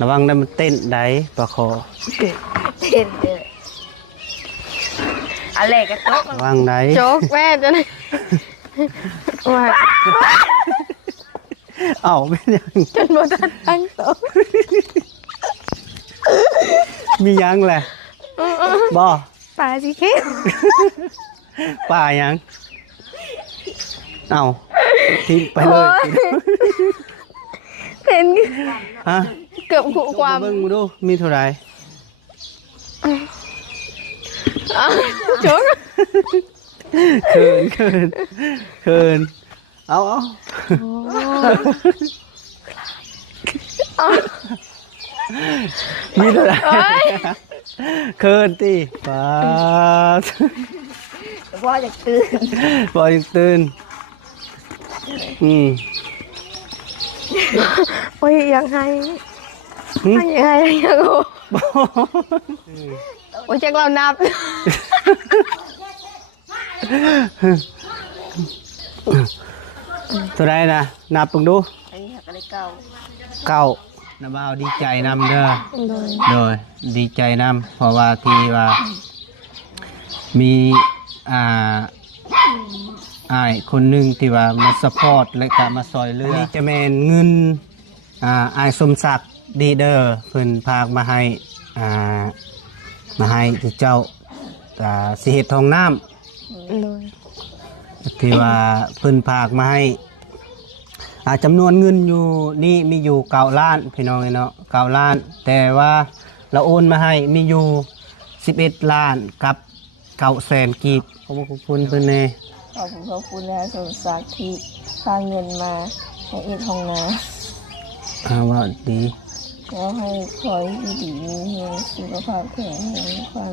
ระวังได้มันเต้นได้ปลาคอเต้นเลยอะไรกระโต๊ะระวังได้โจ๊กแม่จะไหนว่า เอ้าเป็นยัง จนโบตันตั้งโต๊ะ มียังแหละบ่ ปลาสีเขียว ป่ายังเอ้าทิ้งไปเลย เห็น ฮะ เกือบขู่ความ เบิ่งมาดูมีเท่าไหร่ โจ๊ก เคินเอามีเท่าไหร่เคินตีป้า พ่ออยากตื่น บอยยังตื่นอืม โอ้ยยังไงยังไงยังโอ้ยแจ็คเรานับ เท่าไหร่นะนับเบิ่งดู อันนี้หักอะไรเก่า เก้าน้ำบ่าวดีใจนำเด้อ โดยดีใจนำเพราะว่าที่ว่ามีอ้ายคนหนึ่งที่ว่ามาสปอร์ตและก็มาซอยเรือนี่จะแม่นเงินอ้ายสมศักดิ์ดีเดอร์เพิ่นพากมาให้เจ้าสิเฮ็ดห้องน้ำที่ว่าเพิ่นพากมาให้จำนวนเงินอยู่นี่มีอยู่9 ล้านพี่น้องเนาะ9 ล้านแต่ว่าเราโอนมาให้มีอยู่11 ล้านกับ900,000 กีบขอบคุณเพิ่นแน่ ขอบคุณนะสมศักดิ์ที่พาเงินมาให้เอ็ดห้องน้ำ ว่าดี แล้วให้คอยดีมีเงินสุขภาพแข็งแรงความ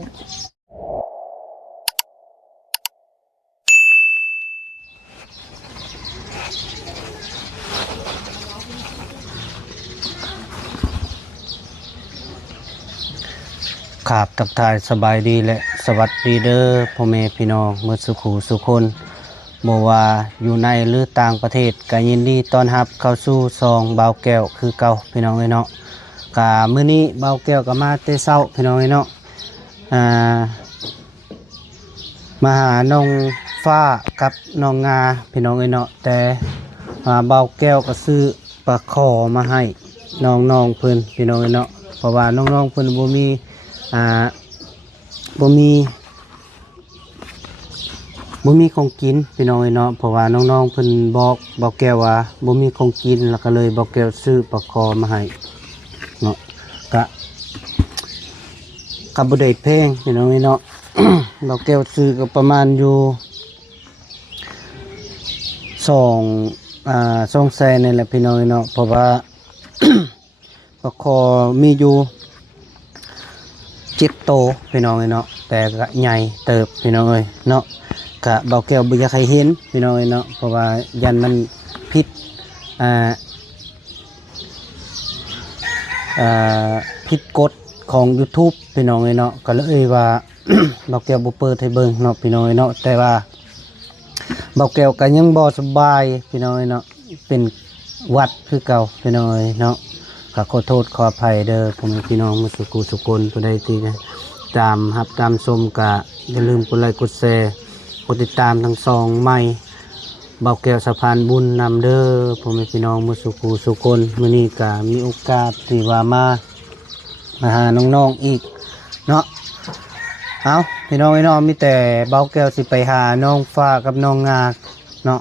ครับทักทายสบายดีและสวัสดีเด้อพ่อแม่พี่น้องเมื่อสุขูสุคนบ่ว่าอยู่ในหรือต่างประเทศก็ยินดีต้อนรับเข้าสู่ซองเบาแก้วคือเก่าพี่น้องเนาะกะมื้อนี้เบาแก้วก็มาแต่เช้าพี่น้องเนาะมาหาน้องฟ้ากับน้องงาพี่น้องเนาะแต่เบาแก้วก็ซื้อปลาขอมาให้น้องๆเพิ่นพี่น้องเนาะเพราะว่าน้องๆเพิ่นบ่มีบ่มีของกินพี่น้องเนาะเพราะว่าน้องๆเพิ่นบอกแก้วว่าบ่มีของกินแล้วก็เลยบอกแก้วซื้อปลาคอมาให้เนาะกับบ่ได้แพงพี่น้องเนาะ บอกแก้วซื้อก็ประมาณอยู่2แสนนี่แหละพี่น้องเนาะเพราะว่า ปลาคอมีอยู่7 โตพี่น้องเนาะแต่ก็ใหญ่เติบพี่น้องเนาะกะเบาแก้วบ่อยากให้เห็นพี่น้องเนาะเพราะว่ายันมันผิดผิดกฎของ YouTube พี่น้องเนาะก็เลยว่า เบาแก้วบ่เปิดให้เบิ่งเนาะพี่น้องเนาะแต่ว่าเบาแก้วก็ยังบ่สบายพี่น้องเนาะเป็นหวัดคือเก่าพี่น้องเนาะก็ขอโทษขออภัยเด้อผมพี่น้องมุสุกุสุกลผู้ใดที่นะตามชมกะอย่าลืมกดไลค์กดแชร์กดติดตามทั้ง2ใหม่เบาแก้วสะพานบุญนำเด้อผมพี่น้องมุสุกุสุกลมื้อนี้ก็มีโอกาสที่ว่ามาหาน้องๆอีกเนาะเอาพี่น้องน้องมีแต่เบาแก้วสิไปหาน้องฟ้ากับน้องงาเนาะ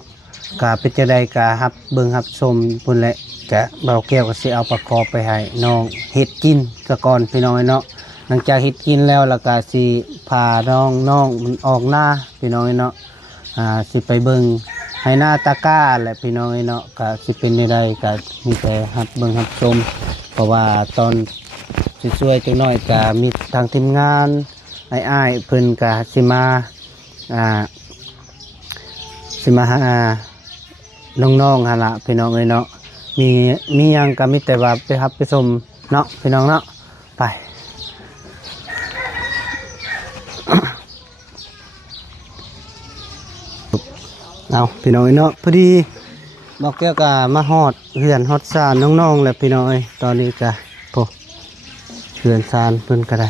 กะเป็นจังได๋กะรับเบิ่งรับชมพุ่นแหละกะเบาแก้วก็สิเอาปลาคอไปให้น้องเฮ็ดกินซะก่อนพี่น้องเนาะหลังจากเฮ็ดกินแล้วก็สิพาน้องมันออกหน้าพี่น้องเนาะสิไปเบิ่งให้หน้าตะกร้าแหละพี่น้องเนาะก็สิเป็นจังได๋ก็มีแต่รับเบิ่งรับชมเพราะว่าตอนสวยๆจังน้อยก็มีทางทีมงานอ้ายเพิ่นก็สิมาหาน้องๆหั่นล่ะพี่น้องเนาะมีหยังก็มีแต่ว่าไปรับไปชมเนาะพี่น้องเนาะไป เอาพี่น้องเนาะพอดี บอกแก้วก็มาฮอดเฮือนฮอดซานน้องๆแล้วพี่น้องเอ้ยตอนนี้ก็โอ้เฮือนซานเพิ่นก็ได้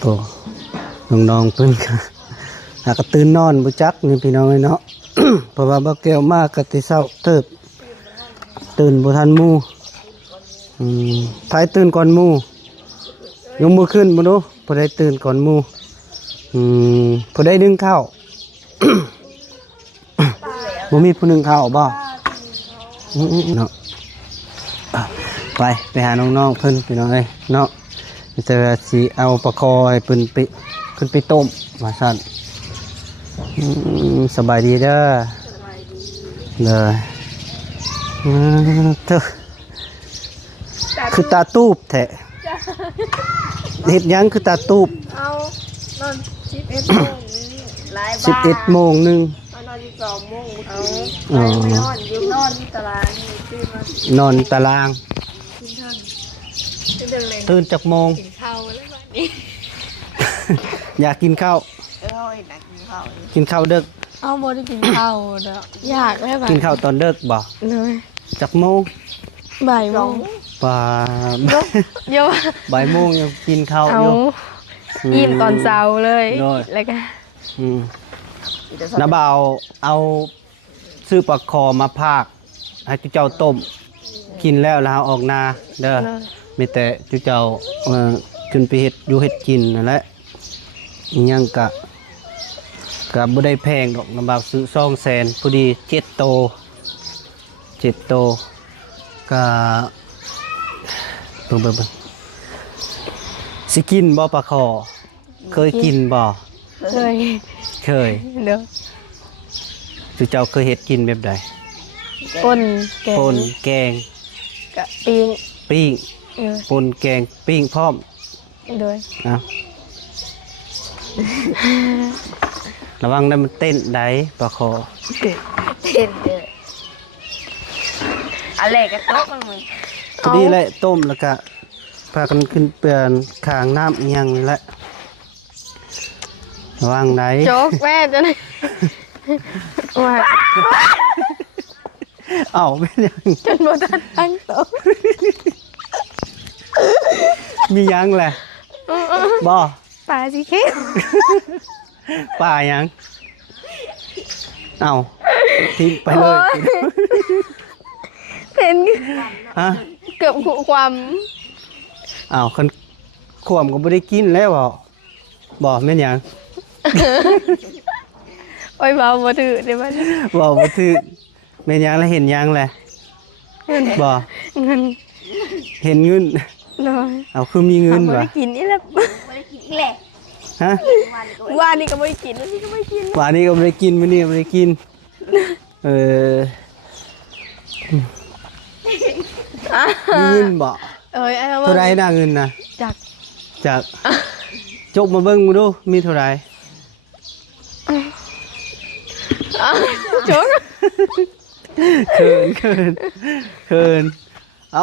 โอ้น้องๆเพิ่นก็หากก็ตื่นนอนบ่จักนี่พี่น้องเอ้ยเนาะ เพราะว่าบอกแก้วมากก็แต่เช้าเติบตื่นบ่ทันหมู่ไผตื่นก่อนหมู่ยกมือขึ้นบ่ดูบ่ได้ตื่นก่อนหมู่ผู้ใดดึงเข้า บ่มีผู้หนึงเข้าบ่เนาะไปหาน้องๆเพิ่นพี่น้องเอ้ยเนาะจะสิเอาปลาคอให้เพิ่นไปขึ้นไปต้มว่าซั่นสบายดีเด้อเลยเด้อคือตาตูบแท้เฮ็ดหยังคือตาตูบเอานอน11 โมงหลายบ้า11 โมงนึงนอน12 โมงเอาไปนอนอยู่นอนที่ตารางนี่ตื่นมาน อนตาราง กินท่านเดินเลย ตื่นจากโมง กินข้าวแล้วบัดนี้ อยากกินข้าว อยากกินข้าว กินข้าวดึก เอาบ่ได้กินข้าวเด้ออยากได้บ่ กินข้าวตอนดึกบ่ เลย จากโมง บ่ายโมง ป่า เยอะ บ่ายโมงยังกินข้าว เอา อยู่ อิ่มตอนเช้าเลย โดย แล้วก็ น้าบ่าวเอาซื้อปลาคอมาพากให้จุเจ้าต้มกินแล้วเอาออกนาเด้อมีแต่จุเจ้าขึ้นไปเฮ็ดอยู่เฮ็ดกินนั่นแหละอิหยังกะบ่ได้แพงดอกน้าบ่าวซื้อ200,000พอดี7 โตก็เบิ่งสิกินบ่ปลาคอเคยกินบ่ เคย เคย เด้อ จุเจ้าเคยเฮ็ดกินแบบใด ป่นแกง ป่นแกง กะปิ้ง ปิ้งป่นแกงปิ้งพร้อม โดย นะระวังได้มันเต้นได้ปลาคอ เต้นเด้ออะไรก็ตกมัน พอดีแหละต้มแล้วก็พากันขึ้นเปลี่ยนขางน้ำอิหยังนี่แหละระวังได้ โจ๊กแม่จะได้ว่า เอ้าเป็นหยัง จนบ่ทันตั้งโต๊ะ มีหยังแหละบ่ ปลาสิเค็ม ป่าหยังเอ้าทิ้งไปเลย เป็น ฮะ เกือบขู่ความ อ้าวคันขวมก็บ่ได้กินแล้วบ่แม่นหยัง โอ้ยเบาบ่ถือได้บ่ บ่ถือแม่นหยังแล้วเห็นหยังแหละบ่ เงิน เห็นเงิน น้อย เอาคือมีเงิน บ่ วะ ได้กินนี่แหละ ไม่ได้กินแหละ ฮะ ว่านี่ก็บ่ได้กินวันนี้ก็บ่ได้กิน ป่านนี้ก็ไม่ได้กินมื้อนี้ก็ไม่ได้กินมีเงินบ่ เอ้ยไอ้ เท่าไรน่าเงินนะ จัก จากจกมาเบิ่งมาดูมีเท่าไร โจ๊ก เคินเอา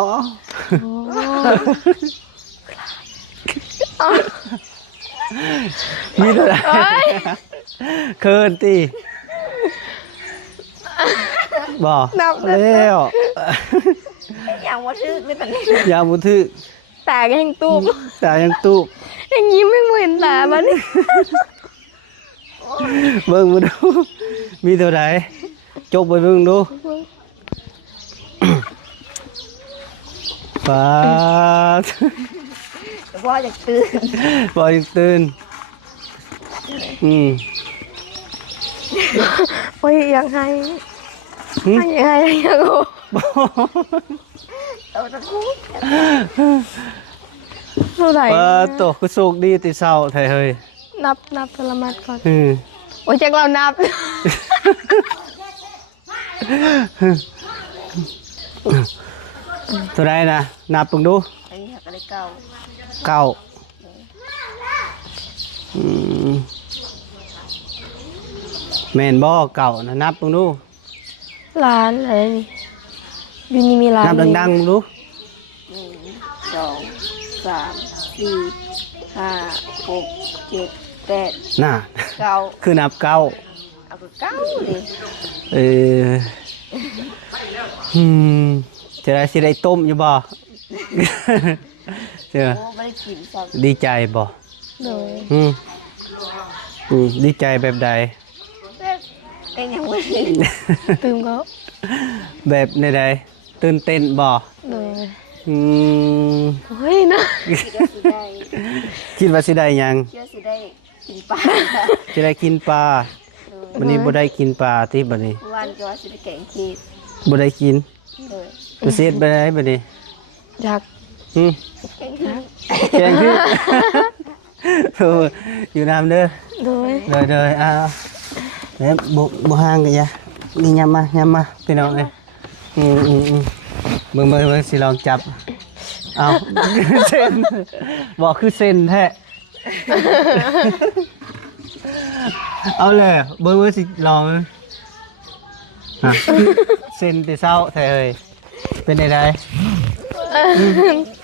มีเท่าไรเคินตีบ่ นับ แล้ว อย่างว่าซื้อไม่ตันนี้ ยาบุทึก ตาก็แห้งตูบ แต่ยังตุบ อย่างยิ้มไม่เหมือนตามัน เบิ่งมาดูมีเท่าไรจกไปเบิ่งดูปาด พ่อจะตื่น พอยังตื่น โอ้ยยังไงยังไงยังโอ้ เอาตะคุก เท่าไหร่ ตกคือโชคดีติเศร้าไทยเฮ้ย นับพลมัดก่อน อืม โอ้ยแจ็คเรานับ ตัวใดนะนับเบิ่งดู อันนี้หักอะไรเก่า เก้าแม่นบ่เก่านะนับเบิ่งดู ร้านอะไรนี่อยู่นี่มีร้าน นับดังๆเบิ่งดู 1 2 3 4 5 6 7 8 น่ะ เก่า คือนับเก้า เอาก็เก่าดิ เอออืมจะได้สิได้ต้มอยู่บ่ เจ้า โอ้ไม่ได้กินซ้ำ ดีใจบ่ โดย อืมดีใจแบบใด แบบเองยังไม่ได้ ตื่มก็ แบบในใดตื่นเต้นบ่ โดย อืม โอ้ยนะ คิดว่าสิได้ คิดว่าสิได้หยัง คิดว่าสิได้กินปลา สิได้กินปลาบัดนี้บ่ได้กินปลาติบัดนี้ วันก็ว่าสิได้แกงขีด บ่ได้กิน เลย จะเสียดไปได้บัดนี้ อยาก อืม แกงขีด แกงขึ้น โอ้ยอยู่น้ำเด้อ โดย เลยเอาเดี๋ยวบุห่างกันยะนี่ยำมาพี่น้องเลยเบิ่งสิลองจับเอา เส้นบอกคือเส้นแท้เอาเลยเบิ่งสิลองฮะเส้นแต่เช้าแท้เอ้ยเป็นได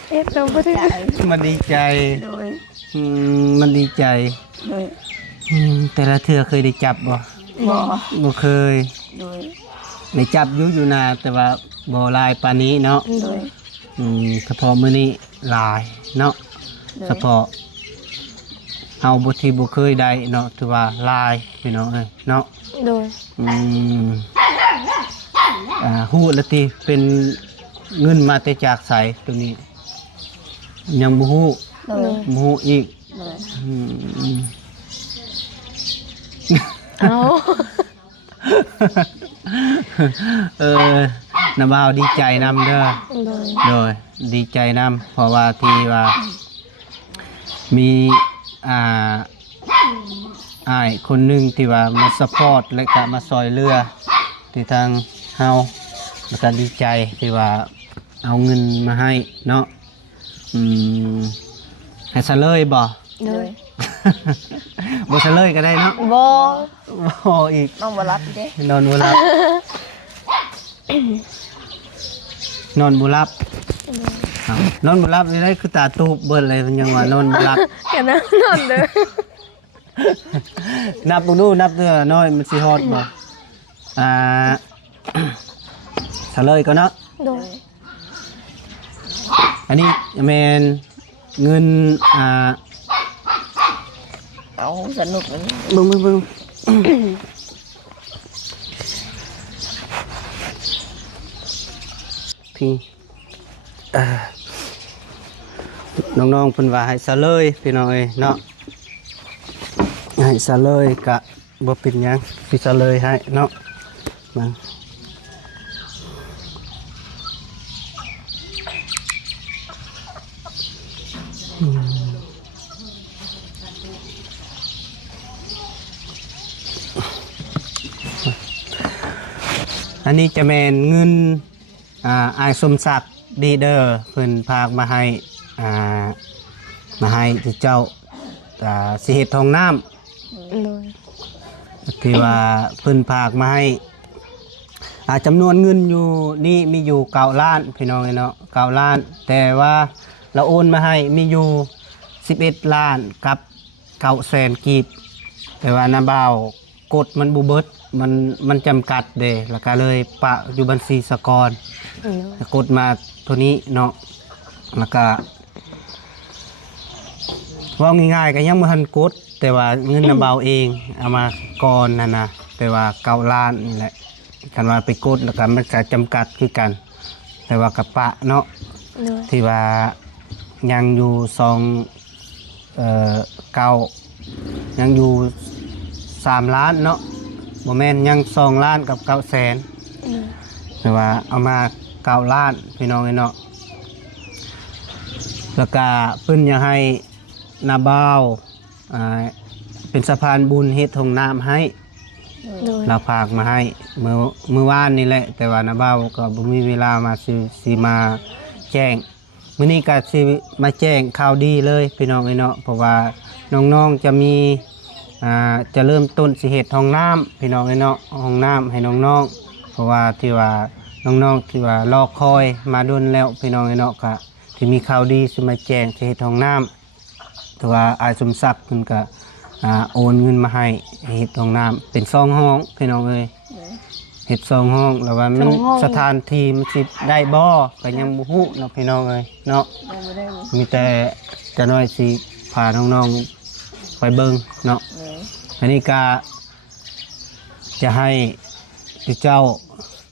เอ็ดเราไม่ได้ มันดีใจ โดย มันดีใจ โดย แต่ละเทื่อเคยได้จับบ่ บ่ บ่เคย โดย ได้จับอยู่นาแต่ว่าบ่หลายปานนี้เนาะ โดย เฉพาะมื้อนี้หลายเนาะ โดย เฉพาะเฮาบ่ที่บ่เคยได้เนาะถือว่าหลายพี่น้องเอ้ยเนาะ โดย ฮู้แล้วติเป็นเงินมาแต่จากไสตรงนี้ ยังบ่ฮู้ โดย บ่ฮู้อีก โดย อืม เอา น้ำบ่าวดีใจนำเด้อ โดย โดยดีใจนำเพราะว่าที่ว่ามีอ้ายคนหนึงที่ว่ามาซัพพอร์ตและก็มาซอยเรือที่ทางเฮาแล้วก็ดีใจที่ว่าเอาเงินมาให้เนาะให้ซะเลยบ่ โดย บ่ซะเลยก็ได้เนาะ บอ บ่อีก น้องบ่รับอีกเด้ นอนบ่หลับ นอนบ่หลับอ้าวนอนบ่หลับนี่ได้คือตาตูบเบิดเลยมันยังว่านอนบ่หลับ กันนะนอนเด้อ นับบ่ดูนับเด้อน้อยมันสิฮอดบ่ซะเลยก็เนาะ โดย อันนี้แม่นเงินเอาสนุกมัน เบิ่งพี่น้องๆเพิ่นว่าให้ซะเลยพี่น้องเอ้ยเนาะให้ซะเลยกะบ่เป็นหยังสิซะเลยให้เนาะมาอันนี้จะแม่นเงินอายสมศักดิ์ดีเดอร์เพิ่นพากมาให้ที่เจ้าสิเฮ็ดห้องน้ำ โดย ที่ว่าเพิ่นพากมาให้จำนวนเงินอยู่นี่มีอยู่9 ล้านพี่น้องเนาะ9 ล้าน แต่ว่าเราโอนมาให้มีอยู่11 ล้านกับ9 แสนกีบแต่ว่าน้าบ่าวกดมันบ่เบิดมันจำกัดเด้แล้วก็เลยปะอยู่บัญชีสหกรณ์กดมาตัวนี้เนาะแล้วก็ว่าง่ายๆก็ยังบ่ทันกดแต่ว่าเงินน้าบ่าวเองเอามาก่อนนั่นนะแต่ว่า9 ล้านนี่แหละคันว่าไปกดแล้วก็มันจะจำกัดคือกัน แต่ว่ากระปะเนาะ โดย ที่ว่ายังอยู่เก้ายังอยู่3 ล้านเนาะบ่แม่นยัง2 ล้านกับ9 แสนแต่ว่าเอามา9 ล้านพี่น้องเนาะแล้วก็เพิ่นอยากให้นาบ่าวเป็นสะพานบุญเฮ็ดห้องน้ำให้ โดย เราฝากมาให้เมื่อวานนี่แหละแต่ว่านาบ่าวก็บ่มีเวลามาสิมาแจ้งมื้อนี้ก็สิมาแจ้งข่าวดีเลยพี่น้องเนาะเพราะว่าน้องๆจะมีจะเริ่มต้นสิเฮ็ดห้องน้ำพี่น้องเนาะห้องน้ำให้น้องๆเพราะว่าที่ว่าน้องๆที่ว่ารอคอยมาโดนแล้วพี่น้องเนาะก็ที่มีข่าวดีสิมาแจ้งสิเฮ็ดห้องน้ำแต่ว่าอายสมศักดิ์เพิ่นก็ โอนเงินมาให้เฮ็ดห้องน้ำเป็น2ห้องพี่น้องเอ้ย เลย เฮ็ด2ห้องแล้วว่ามันสถานที่มันสิได้บ่ก็ยังบ่ฮู้เนาะพี่น้องเอ้ยเนาะ ได้บ่ได้ มีแต่จะน้อยสิพาน้องๆไปเบิ่งเนาะ เลย อันนี้ก็จะให้เจ้า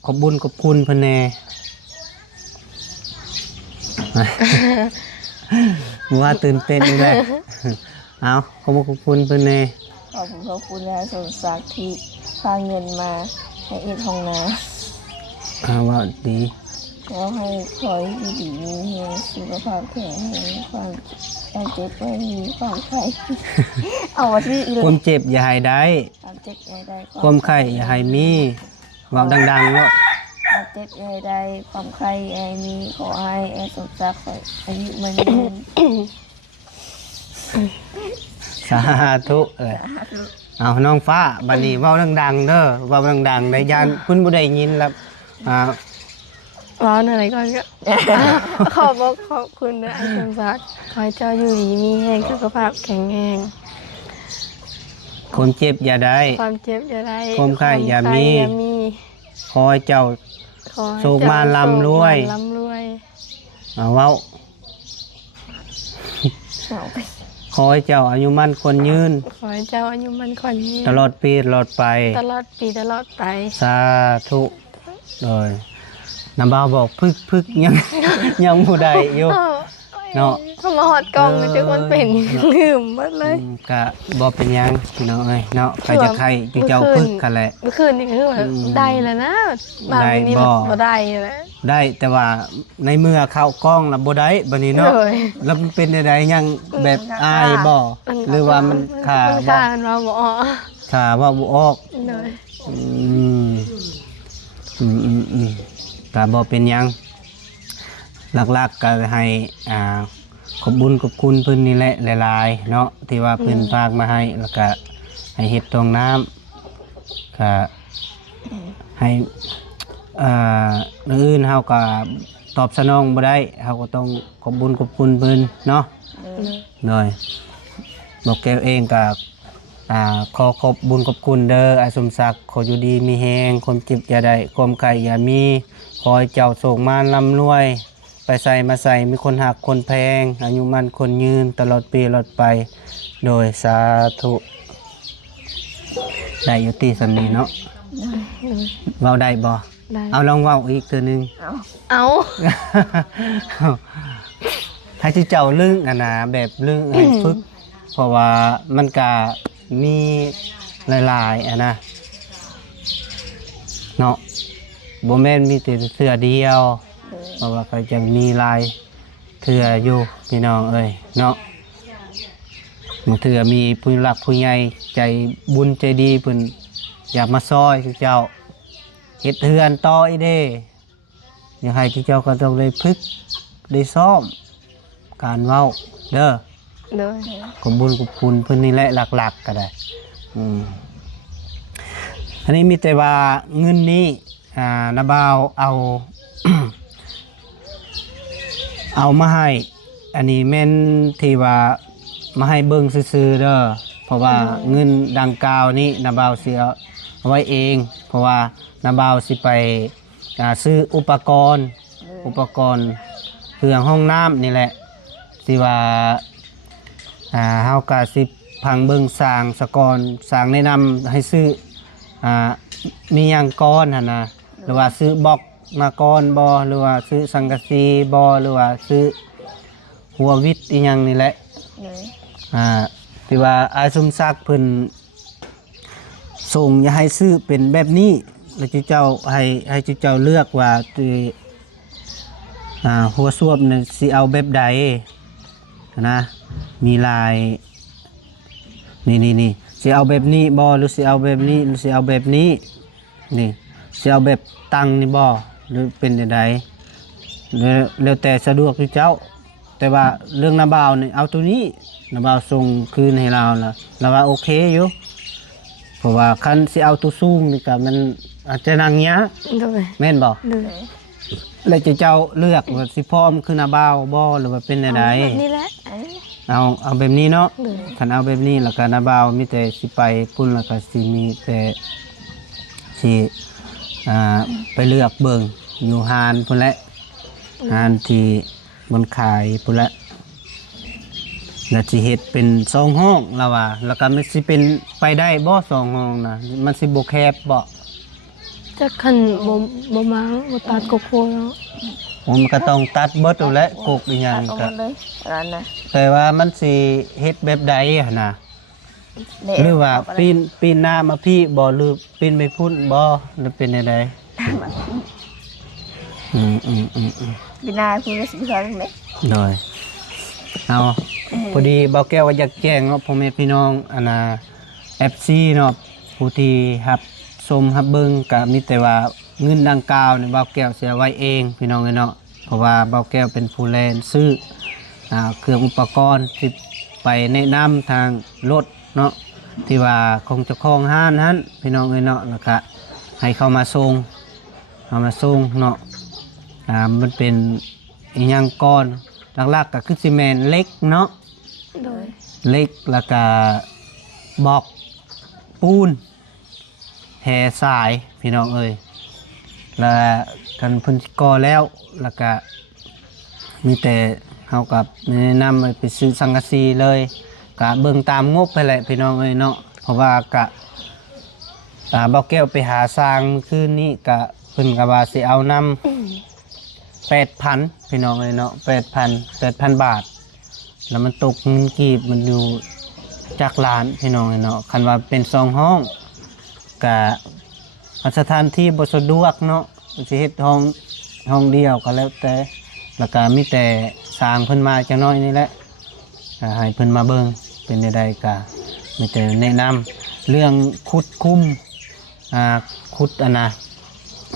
ขอบบุญขอบคุณเพิ่นแน่ ว่าตื่นเต้นอีกแล้วเอาขอบคุณเพิ่นแน่ ขอบคุณและสมศักดิ์ที่พาเงินมาให้เอ็ดห้องน้ ว่าดี ำแล้วให้คอยดีๆมีแรงสุขภาพแข็งแรงความเจ็บไม่มีความไข้ เอามาที่อีก ความเจ็บอย่าให้ได้ ความเจ็บใหญ่ได้ ความไข้อย่าให้มีเว้าดังๆเนาะ ความเจ็บใหญ่ได้ความไข้ใหญ่มีขอให้สมศักดิ์อายุมันยืน สาธุเอาน้องฟ้าบัดนี้เว้าดังๆเด้อเว้าดังๆได้ยานเพิ่นบ่ได้ยินแล้วร้อนอะไรก่อนก็ ขอบคุณนะอันสมศักดิ์ขอให้เจ้าอยู่ดีมีแห้งสุขภาพแข็งแรง ความเจ็บอย่าได้ ความเจ็บอย่าได้ ความไข้อย่ามี ขอให้เจ้า ขอให้ สุขมาร่ำรวย ร่ำรวย เว้า เอาไป ขอให้เจ้าอายุมั่นคนยืน ขอให้เจ้าอายุมันขวัญยืน ตลอดปีตลอดไป ตลอดปีตลอดไป สาธุโดยน้ำบ่าวบอกพึกยัง ยังบ่ได้อยู่ เนาะ ถ้ามาหอดกล้องก็จะมันเป็นลืมหมดเลย ก็บ่เป็นหยังพี่น้องเอ้ยเนาะใครจะใครเจ้าพึกกันแหละ เมื่อคืนนี่คือว่าได้แล้วนะบาง ได้ วันนี้ บ่ บ่ได้แล้ว ได้แต่ว่าในเมื่อเข้ากล้องแล้วบ่ได้บัดนี้เนาะ เลย แล้วมันเป็นได้ยังแบบอายบ่หรือว่ามันขาบ่ มันเราบ่ออก ขาว่าบ่ออก เลย อืมก็บ่เป็นหยังหลักๆก็ให้ขอบบุญขอบคุณเพิ่นนี่แหละหลายๆเนาะที่ว่าเพิ่นฝากมาให้แล้วก็ให้เฮ็ดตรงน้ำก็ให้อื่นเฮาก็ตอบสนองบ่ได้เฮาก็ต้องขอบบุญขอบคุณเพิ่นเนาะ เลย หน่อยบอกแกวเองก็ขอขอบบุญขอบคุณเด้ออาสมศักดิ์ขออยู่ดีมีแฮงความเจ็บอย่าได้ความไข้อย่ามีขอให้เจ้าโศกมานร่ำรวยไปใส่มาใส่มีคนหักคนแพงอายุมันคนยืนตลอดปีตลอดไปโดยสาธุได้อยู่ที่สำนีเนาะเว้าได้บ่ ได้ เอาลองเว้าอีกตัวหนึง เอา เอา ถ้าที่เจ้าลึงแบบลึงให้ฝึก เพราะว่ามันก็มีหลายๆนะเนาะบ่แม่นมีแต่เสื้อเดียว เลย เพราะว่าก็จะมีลายเถื่ออยู่พี่น้องเอ้ยเนาะมันเถื่อมีผู้หลักผู้ใหญ่ใจบุญใจดีเพิ่นอยากมาซอยคือเจ้าเฮ็ดเฮือนต่ออีเด้อยากให้ที่เจ้าก็ต้องได้ฝึกได้ซ้อมการเว้าเด้อ เลย ขอบบุญขอบคุณเพื่อนนี่แหละหลักๆก็ได้อันนี้มีแต่ว่าเงินนี้นาบ่าวเอา เอามาให้ อันนี้แม่นที่ว่ามาให้เบิ่งซื่อๆเด้อเพราะว่าเงินดังกล่าวนี้นาบ่าวสิเอาไว้เอง เพราะว่านาบ่าวสิไปซื้ออุปกรณ์เครื่องห้องน้ำนี่แหละสิว่าเฮากะสิพังเบิ่งสร้างสะกอนสร้างแนะนำให้ซื้อมีหยังก้อนหั่นนะหรือว่าซื้อบล็อกมาก้อนบ่หรือว่าซื้อสังกะสีบ่หรือว่าซื้อหัววิทย์อีหยังนี่แหละ เลย ที่ว่าอาสมศักดิ์เพิ่นส่งอย่าให้ซื้อเป็นแบบนี้แล้วเจ้าให้เจ้าเลือกว่าหัวสวมน่ะสิเอาแบบใดนะมีลายนี่สิเอาแบบนี้บ่หรือสิเอาแบบนี้หรือสิเอาแบบนี้นี่สิเอาแบบตั้งนี่บ่หรือเป็นจังไดแล้วแต่สะดวกที่เจ้าแต่ว่าเรื่องน้าบ่าวนี่เอาตัวนี้น้าบ่าวส่งคืนให้เราแล้วเราว่าโอเคอยู่เพราะว่าคันสิเอาตัวสูงนี่ก็มันอาจจะนั่งยาก เลย แม่นบ่ เลย แล้วเจ้าเลือกว่าสิพร้อมคือน้าบ่าวบ่หรือว่าเป็นจังได แบบนี่แหละ เอาแบบนี้เนาะ โดย คันเอาแบบนี้แล้วก็นาบ่าวมีแต่สิไปพุ่นแล้วก็สิมีแต่สิไปเลือกเบิ่งอยู่หานพุ่นแหละหานที่บนขายพุ่นแหละแล้วสิเฮ็ดเป็น2ห้องแล้วว่าแล้วก็มันสิเป็นไปได้บ่2ห้องนะมันสิบ่แคบบ่ จะคันบ่มาบ่ตัดกกโพเนาะ มันก็ต้องตัดเบิดอยู่แล้วกกอีหยัง เอาหม ก็ ดเลยร้านนะ แต่ว่ามันสิเฮ็ดแบบใดหั่นน่ะ เละ หรือว่า เอไป ปีนหน้ามาพี่บ่หรือปีนไปพุ่นบ่หรือเป็นจังไดอืม บินาคุณก็สิบสองเลย หน่อยเอาพอดีเบาแก้วว่าอยากแจ้งเนาะพ่อแม่พี่น้องอันน่ะ FC เนาะผู้ที่รับชมรับเบิ่งก็มีแต่ว่าเงินดังกล่าวนี่เบาแก้วเสียไว้เองพี่น้องเนาะเพราะว่าเบาแก้วเป็นผู้แลนซื้อเครื่องอุปกรณ์ที่ไปแนะนำทางรถเนาะที่ว่าของเจ้าของห้านนั้นพี่น้องเนาะแล้วก็ให้เข้ามาส่งเนาะมันเป็นอีหยังก้อนหลักๆก็คือซีเมนต์เล็กเนาะ โดย เล็กแล้วก็บอกปูนแห่สายพี่น้องเอ้ยแล้วกันเพิ่นก่อแล้วแล้วก็มีแต่เฮากับแนะนำไปซื้อสังกะสีเลยก็เบิ่งตามงบไปแหละพี่น้องเอ้ยเนาะเพราะว่าก็บ่าวแก้วไปหาสร้างเมื่อคืนนี้ก็เพิ่นก็ว่าสิเอานำ 8,000 พี่น้องเลยเนาะ8,000 บาท แล้วมันตกเงินกีบมันอยู่จากล้านพี่น้องเลยเนาะคันว่าเป็น2ห้องกับสถานที่บ่สะดวกเนาะสิเฮ็ดห้องเดียวก็แล้วแต่แล้วก็มีแต่สร้างเพิ่นมาจังน้อยนี่แหละให้เพิ่นมาเบิ่งเป็นใดๆก็มีแต่แนะนำเรื่องขุดคุ้มขุดอันน่ะ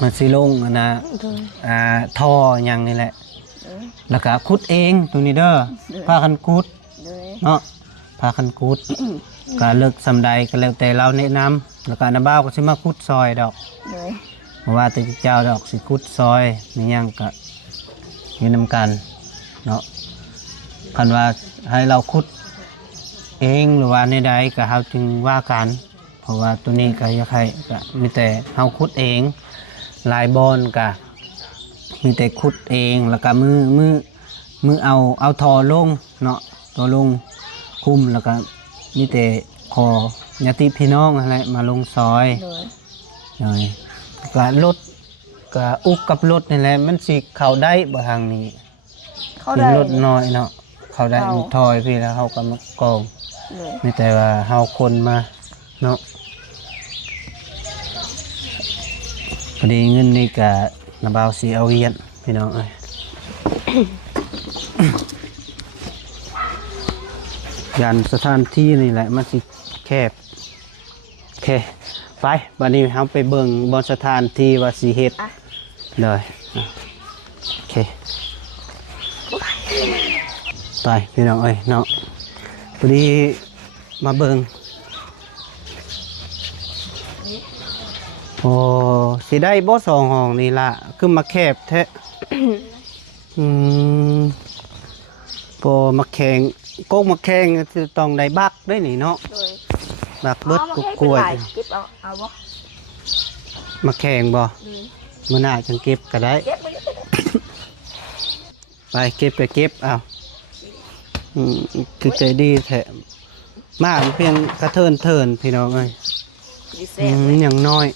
มันสิลงอันน่ะ โดย ท่ออย่างนี่แหละ แล้วก็คุดเองตัวนี้เด้อพาคันคุด เลย เนาะพาคันคุด ก็เลิกสำใดก็แล้วแต่เราแนะนำแล้วก็น้าบ้าวก็สิมาคุดซอยดอก เลย เพราะว่าแต่เจ้าดอกสิคุดซอยนี่ยังก็อยู่นำกันเนาะคันว่าให้เราคุดเองหรือว่าในใดก็เฮาจึงว่ากัน เพราะว่าตัวนี้ก็อยากให้ก็มีแต่เฮาคุดเองลายบอนก็มีแต่ขุดเองแล้วก็มือเอาทอลงเนาะทอลงคุมแล้วก็มีแต่ขอญาติพี่น้องอะไรมาลงซอย เลย หน่อยก็รถก็อุกกับรถนี่แหละมันสิเข้าได้บ่ทางนี้ เขา เป็น ได้ รถน้อยเนาะเข้าได้มีทอยพี่แล้วเฮาก็มากอง เลย มีแต่ว่าเฮาคนมาเนาะพอดีเงินนี่ก็นาบ่าวสิเอาเวียนพี่น้องเอ้ย ยันสถานที่นี่แหละมันสิแคบโอเคไปบัดนี้เฮาไปเบิ่งบนสถานที่ว่าสิเฮ็ดเลยโอเคไปพี่น้องเอ้ยเนาะพอดีมาเบิ่งโอ้สิได้บ่สองห้องนี่ล่ะคือมาแคบแท้ อืมพอมาแข่งโก๊กมาแข่งจะต้องได้บักได้นี่เนาะ เลย บักเบิดกล้วย เก็บเอาวะ มาแข่งบ่ เลย มื้อหน้าจังเก็บก็ได้ เก็บไป ไปเก็บเอาอืมคือใจดีแท้มากเพียงกระเทินพี่น้องเอ้ย ดีเซ อื ล มอย่างน้อย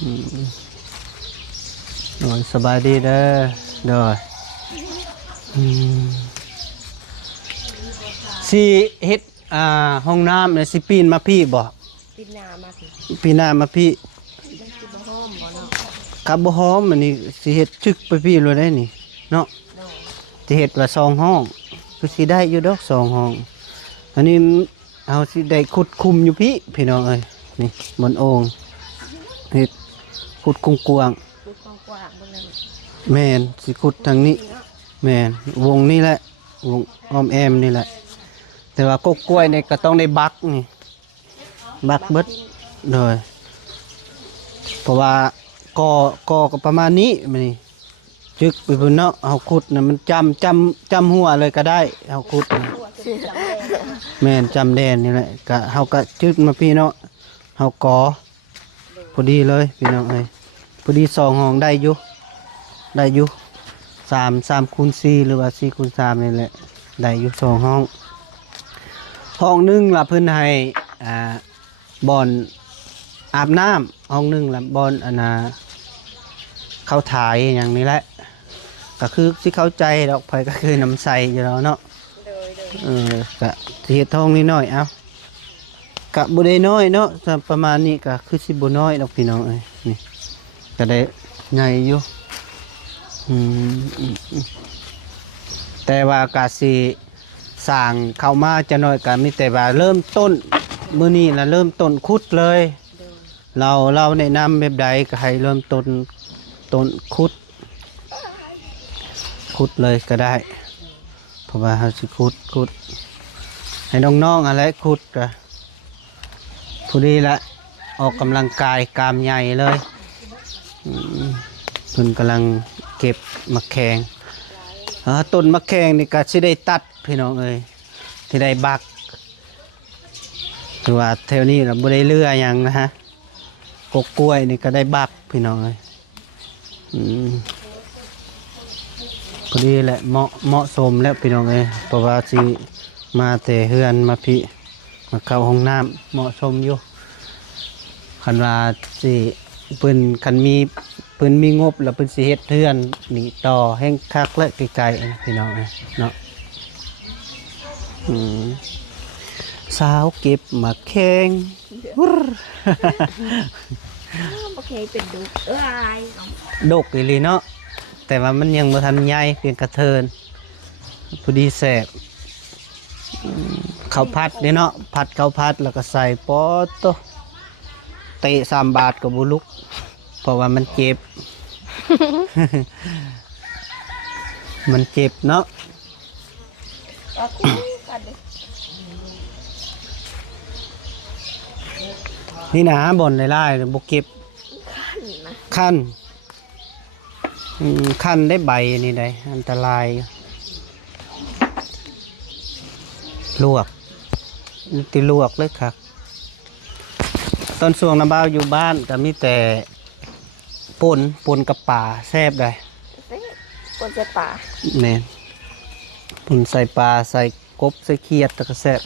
อืมโอ้ยสบายดีเด้อเด้ออืมสิเฮ็ดห้องน้ำเนี่ยสิปีนมาพี่บ่ ปิดหน้ามาสิ ปีหน้ามาพี่ คือบ่ห้อมบ่เนาะ กับบ่หอมอันนี้สิเฮ็ดชึกไปพี่เลยได้นี่เนาะสิเฮ็ดว่า2ห้องคือสิได้อยู่ดอก2ห้องอันนี้เอาสิได้ขุดคุมอยู่พี่น้องเอ้ยนี่บนโอ่งเฮ็ดขุดกว้าง คือกว้างๆบ่เลย ๆแม่นสิขุดทางนี้แม่นวงนี้แหละวงอ้อมแอมนี่แหละแต่ว่ากกกล้วยนี่ก็ต้องได้บักนี่บักเบิดเลยเพราะว่าก็ประมาณนี้มันนี่จ จึกไปพุ่นเนาะเฮาขุดน่ะมันจำหัวเลยก็ได้เฮาขุดน่ะแม่นจำแดนนี่แหละก็เฮาก็จึกมาพี่เนาะเฮากอพอดีเลยพี่น้องเอ้ยพอดี2ห้องได้อยู่3คูณ4หรือว่า4คูณ3นี่แหละได้อยู่2ห้องห้องหนึงล่ะเพิ่นให้บ่อนอาบน้ำห้องหนึงล่ะบ่อนเข้าถ่ายอย่างนี้แหละก็คือที่เข้าใจดอกไผก็คือน้ำใสอยู่แล้วเนาะก็เฮ็ดท้องนิดหน่อยเอากะบ่ได้น้อยเนาะประมาณนี้ก็คือสิบ่น้อยดอกพี่น้องเอ้ยนี่ก็ได้ใหญ่อยู่แต่ว่ากะสิสร้างเข้ามาจะน้อยก็มีแต่ว่าเริ่มต้นมื้อนี้ล่ะเริ่มต้นขุดเลยเราแนะนำแบบใดก็ให้เริ่มต้นขุดเลยก็ได้เพราะว่าเขาสิขุดให้น้องๆอะไรขุดก็ผู้ดีละออกกำลังกายกล้ามใหญ่เลยเพิ่นกำลังเก็บมะแขงต้นมะแขงนี่ก็สิได้ตัดพี่น้องเอ้ยที่ได้บักคือว่าแถวนี้เราบ่ได้เลื่อหยังนะฮะกกกล้วยนี่ก็ได้บักพี่น้องเอ้ยพอดีแหละเหมาะสมแล้วพี่น้องเอ้ยเพราะว่าสิมาแต่เฮือนมาพี่มาเข้าห้องน้ำเหมาะสมอยู่คันว่าสิเพิ่นคันมีเพิ่นมีงบแล้วเพิ่นสิเฮ็ดเฮือนนี่ต่อแห้งคักและไกลๆพี่น้องเอ้ยเนาะสาวเก็บมาแข่งโอเคเป็นดุดกอีหลีเนาะแต่ว่ามันยังบ่ทันใหญ่เพียงกระเทินพอดีแซ่บข้าวผัดเด้เนาะผัดข้าวผัดแล้วก็ใส่ปอโตเตะ3 บาทก็บ่ลุกเพราะว่ามันเจ็บ มันเจ็บเนาะนี่นะบ่นไล่ๆบ่เก็บขั้นได้ใบนี่ได้อันตรายลวกติลวกเลยครับตอนช่วงน้ำบ้าวอยู่บ้านก็มีแต่ปนกับป่าแซ่บได้ปนใส่ป่าเนี่ยปนใส่ปลาใส่กบใส่เขียดแล้วก็แซ่บ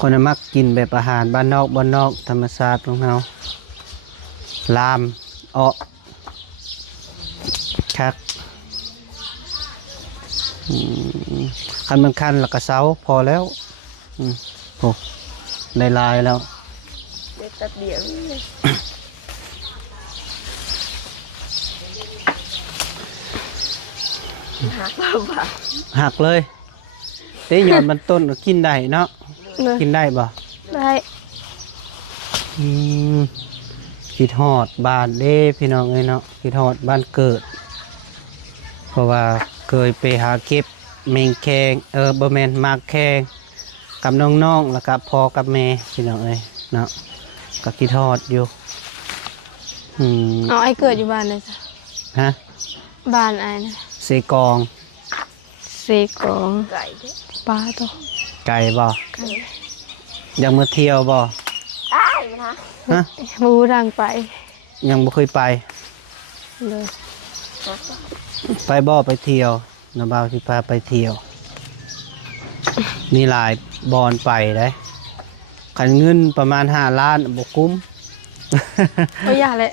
คนมักกินแบบอาหารบ้านนอกธรรมชาติของเราลามคักคันมันคันแล้วก็เซาพอแล้วโอ้ได้ลายแล้วเด็ดตัดเดี่ยวหักเลยเต้ยอดมันต้นกินได้เนาะกินได้บ่ได้คิดฮอดบ้านเด้พี่น้องเอ้ยเนาะคิดฮอดบ้านเกิดเพราะว่าเคยไปหาเก็บเมงแคงบ่แม่นมากแคงกับน้องๆแล้วก็พ่อกับแม่พี่น้องเอ้ยเนาะก็คิดฮอดอยู่เอาไอ้เกิดอยู่บ้านเลยจ้ะฮะบ้านไอ้นะเสกองไก่ปลาตัวไก่บ่ยังมาเที่ยวบ่ได้นะฮะมูดังไปยังบ่เคยไปเลยไปบ่ไปเที่ยวน้าบ่าวสิพาไปเที่ยวมีหลายบอนไปได้ขันเงินประมาณ5 ล้านบ่คุ้มก็อยากเลย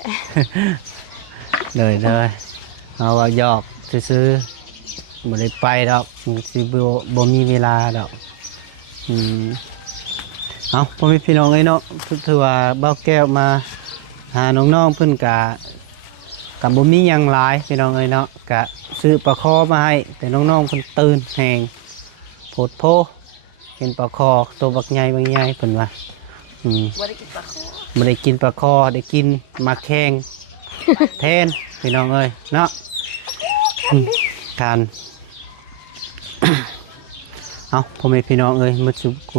เลยเอาว่าหยอกซื้อบ่ได้ไปดอกสิบ่มีเวลาดอกเอาพ่อแม่พี่น้องเอ้ยเนาะถือว่าบ่าวแก้วมาหาน้องๆเพิ่นกับบ่มีหยังหลายพี่น้องเอ้ยเนาะกะซื้อปลาคอมาให้แต่น้องๆเพิ่นตื่นแหงโพดโพเห็นปลาคอตัวบักใหญ่เพิ่นว่าบ่ได้กินปลาคอบ่ได้กินปลาคอได้กินมาแข้งแทนพี่น้องเอ้ยเนาะการเอาพ่อแม่พี่น้องเอ้ยมื้อ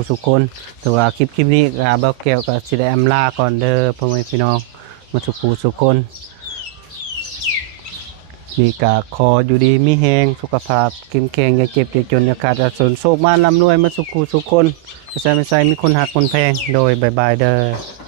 สุคนแต่ว่าคลิปนี้บ่าวแก้วก็สิได้อำลาก่อนเด้อพ่อแม่พี่น้องมื้อสุคน มีกาคออยู่ดีมีแหงสุขภาพเข้มแข็งอย่าเจ็บอย่าจนอย่าขาดอย่าสนโชคมาร่ำรวยมาสุขูสุขคนไม่ใช่มีคนหักคนแพงโดยบายบายเด้อ